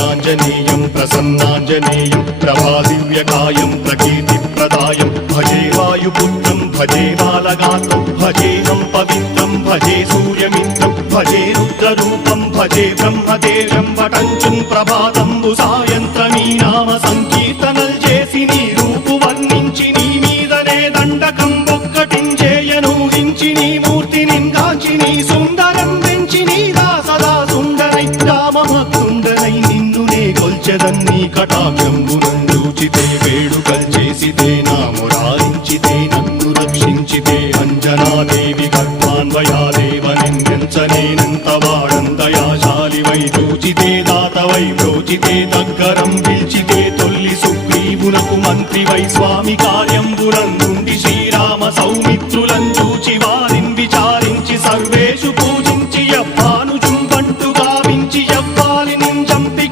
आञ्जनेयं प्रसन्नाञ्जनेयं प्रभादिव्यकायं प्रकीर्तिप्रदायं भजे वायुपुत्रं भजे बालगात्रं भजेहं पवित्रं भजे सूर्यमित्रं भजे रुद्ररूपं भजे ब्रह्मदेवं वटञ्चुं प्रभाతంబు సాయంత్రమీ నామ సంకీర్తనల్ చేసి నీ రూపు వర్ణించి నీ మీదనే దండకం ఒక్కటించేయను హించి నీ మూర్తిని గాంచి నీ సుందరం పెంచి నీ దాసదా సుందరై రామభక్తుండనై నిన్నునే కొల్చెదన్నీ కటాక్షంబునందూచితే వేడుకల్ చేసితే నా మురారించితే నన్ను రక్షించితే అంజనాదేవి గర్భాన్వయాదేవనెంచనేనంత వాడంతయాశాలివై చూచితే దాతవై ప్రోచితే దగ్గరం పిలిచితే తొల్లి సుగ్రీవునకు మంత్రివై స్వామి కార్యంబునందుండి శ్రీరామ సౌమిత్రులం